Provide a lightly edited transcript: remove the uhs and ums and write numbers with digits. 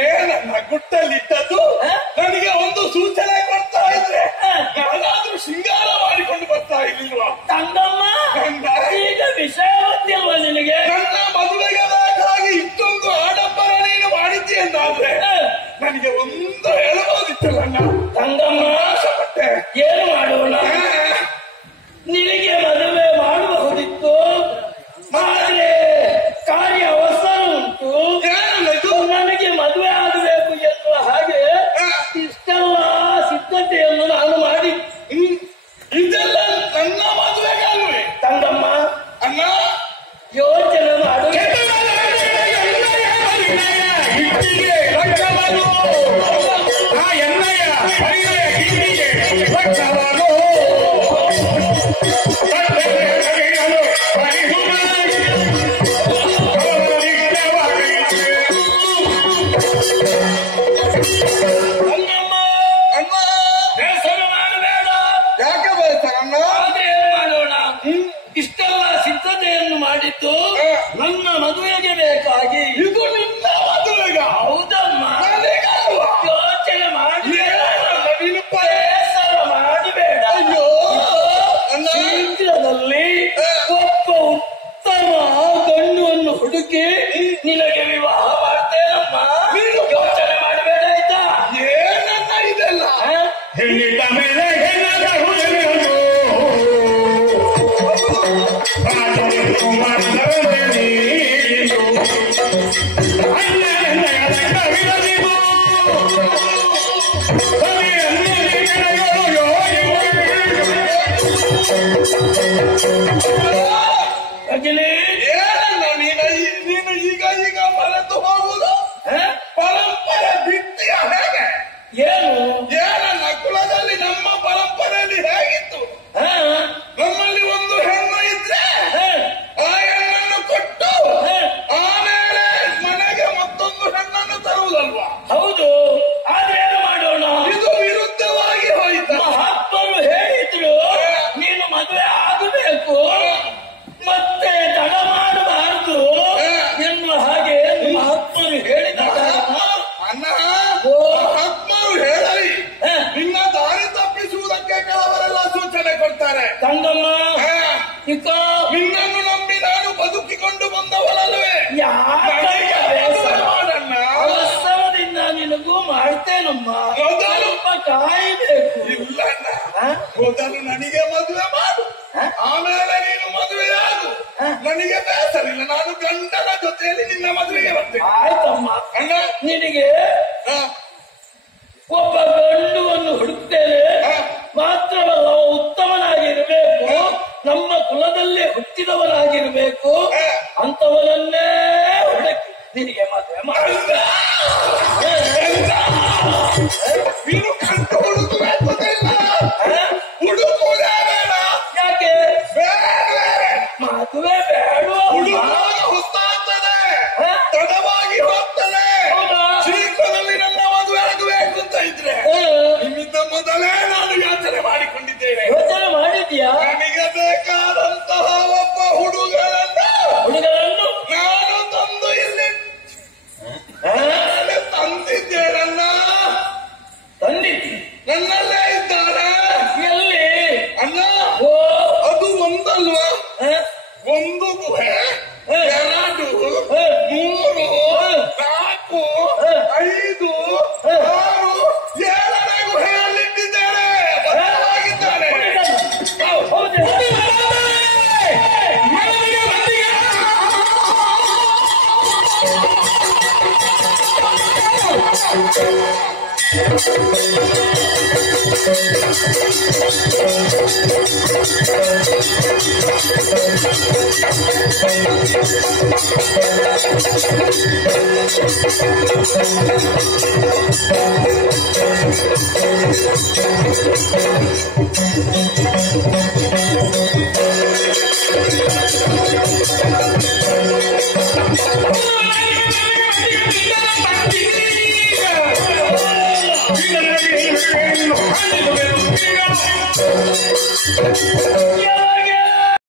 ಏನನ್ನ ಗುಟ್ಟಲ್ಲಿಟ್ಟದ್ದು ನನಗೆ ಒಂದು ಸೂಚನೆ ಕೊಡ್ತಾ ಇದ್ರೆ ನಾನಾದ್ರೂ ಶೃಂಗಾರ ಮಾಡಿಕೊಂಡು ಬರ್ತಾ ಇರ್ಲಿಲ್ವಾ? ತಂಗಮ್ಮ ಈಗ ವಿಷಯ ಗೊತ್ತಿಲ್ವಾ ನಿನಗೆ? ನನ್ನ ಮದುವೆಗೆ ಬೇಕಾಗಿ ಇಷ್ಟೊಂದು ಆಡಂಬರ ನೀನು ಮಾಡಿದ್ದಿ ಅಂತಾದ್ರೆ ನನಗೆ ಒಂದು ಹೇಳಬಹುದಿತ್ತಲ್ಲ. ತಂಗಮ್ಮ ಆಶಪಟ್ಟೆ. ಏನು ಮಾಡೋಣ? ನಿನಗೆ ಮದುವೆ ಮಾಡಬಹುದಿತ್ತು, ಆದರೆ ಕಾರ್ಯ ಅವಸರ ಉಂಟು. ನನಗೆ ಮದುವೆ ಆಗಬೇಕು ಎನ್ನುವ ಹಾಗೆ ಇಷ್ಟೆಲ್ಲ ಸಿದ್ಧತೆಯನ್ನು ನಾನು ಮಾಡಿ ಇದೆಲ್ಲ ನನ್ನ ಮದುವೆಗಲ್ವೇ? ತಂಗಮ್ಮ ಅಣ್ಣ ಯೋಚನೆ ಮಾಡು. ನನ್ನ ಮದುವೆಗೆ ಬೇಕಾಗಿ. ಇದು ನಿನ್ನ ಮದುವೆಗ? ಹೌದಮ್ಮ. ಯೋಚನೆ ಮಾಡಿ ಬೇಸರ ಮಾಡಬೇಡ. ಅಯ್ಯೋ ಶೀಘ್ರದಲ್ಲಿ ಒಬ್ಬ ಉತ್ತಮ ಗಂಡುವನ್ನು ಹುಡುಕಿ ನಿನಗೆ ವಿವಾಹ ಮಾಡ್ತೇನಮ್ಮ. ಯೋಚನೆ ಮಾಡಬೇಡ ಆಯ್ತಾ? ಏನನ್ನ ಇದೆಲ್ಲ ಹೆಣ್ಣಿಟ್ಟ ಮೇಲೆ ಹೆಣ್ಣದ ಹುಡುಗನು ನೀನು ಈಗ ಮರೆತು ಹೋಗುವುದು ಪರಂಪರೆ ಬಿಟ್ಟಿಯ ಹೇಗೆ? ಏನನ್ನ ಕುಲದಲ್ಲಿ ನಮ್ಮ ಪರಂಪರೆಯಲ್ಲಿ ಹೇಗಿತ್ತು? ನಮ್ಮಲ್ಲಿ ಒಂದು ಹೆಣ್ಣು ಇದ್ರೆ ಆ ಹೆಣ್ಣನ್ನು ಕೊಟ್ಟು ಆಮೇಲೆ ಮನೆಗೆ ಮತ್ತೊಂದು ಹೆಣ್ಣನ್ನು ತರುವುದಲ್ವಾ? ಹೌದು. ಆದ್ರೆ ಏನು ಮಾಡೋಣ? ಇದು ವಿರುದ್ಧವಾಗಿ ಹೋಯಿತು. ಮಹಾತ್ಮರು ಹೇಳಿದ್ರು ನೀನು ಮದುವೆ ಆಗಬೇಕು, ಮತ್ತೆ ತಡ ಮಾಡಬಾರದು ಎನ್ನುವ ಹಾಗೆ ಮಹಾತ್ಮರು ಹೇಳಿದ್ದಾರೆ. ಅಣ್ಣ ಮಹಾತ್ಮರು ಹೇಳಲಿ, ನಿನ್ನ ದಾರಿ ತಪ್ಪಿಸುವುದಕ್ಕೆ ಕೆಲವರೆಲ್ಲ ಸೂಚನೆ ಕೊಡ್ತಾರೆ. ತಂಗಮ್ಮ ನಿನ್ನನ್ನು ನಂಬಿ ನಾನು ಬದುಕಿಕೊಂಡು ಬಂದವಳಲ್ವೇ? ಅವಸರದಿಂದ ನಿನಗೂ ಮಾಡ್ತೇನಮ್ಮ. ಸ್ವಲ್ಪ ಕಾಯಬೇಕು. ಇಲ್ಲಣ್ಣ, ಮೊದಲು ನನಗೆ ಮದುವೆ ಮಾಡು, ಆಮೇಲೆ ನೀನು ಮದುವೆಯಾಗು. ನನಗೆ ಬೇಸರಿಲ್ಲ, ನಾನು ಗಂಡನ ಜೊತೆಯಲ್ಲಿ ನಿನ್ನ ಮದುವೆಗೆ ಬರ್ತೇನೆ. ಆಯ್ತಮ್ಮ. ಅಣ್ಣ ನಿನಗೆ ಒಬ್ಬ ಗಂಡುವನ್ನು ಹುಡುಕ್ತೇನೆ. ಮಾತ್ರವಲ್ಲ, ಉತ್ತಮನಾಗಿರ್ಬೇಕು, ನಮ್ಮ ಕುಲದಲ್ಲೇ ಹುಟ್ಟಿದವನಾಗಿರ್ಬೇಕು. ಅಂತವನನ್ನೇ ಹುಡುಕಿ ನಿನಗೆ ಮದುವೆ ಮಾಡಿ. ನೀನು ಕಂಡು ಹುಡುಕಬೇಕುದಿಲ್ಲ, ಹುಡುಕುವುದೇ ಬೇಡ. ಯಾಕೆ? ಬೇರೆ ಮದುವೆ ಬೇಡ. ಹುಡುಕುವಾಗ ಹೊತ್ತಾಗ್ತದೆ, ತಡವಾಗಿ ಹೋಗ್ತದೆ. ಶೀಘ್ರದಲ್ಲಿ ನನ್ನ ಮದುವೆ ಆಗಬೇಕು ಅಂತ ಇದ್ರೆ ನಿಮ್ಮಿಂದ ಮೊದಲೇ ನಾನು ಯೋಚನೆ ಮಾಡಿಕೊಂಡಿದ್ದೇನೆ. ಯೋಚನೆ ಮಾಡಿದ್ಯಾ? ನನಗೆ ಬೇಕಾದಂತಹ ಒಬ್ಬ ಹುಡುಗರನ್ನು ನಾನು ತಂದು ಇಲ್ಲಿ ತಂದಿದ್ದೇನನ್ನ. ತಂದಿದ್ದಿ? ನನ್ನಲ್ಲೇ ಇದ್ದಾರೆ. ಎಲ್ಲಿ? ಅಣ್ಣ ಅದು ಒಂದಲ್ವಾ? ಒಂದು ಗುಹೆ, 2, 3, 4, 5, 6, 7ನೇ ಗುಹೆಯಲ್ಲಿಟ್ಟಿದ್ದೇನೆ. ಬದಲಾಗಿದ್ದಾನೆ. Yeah.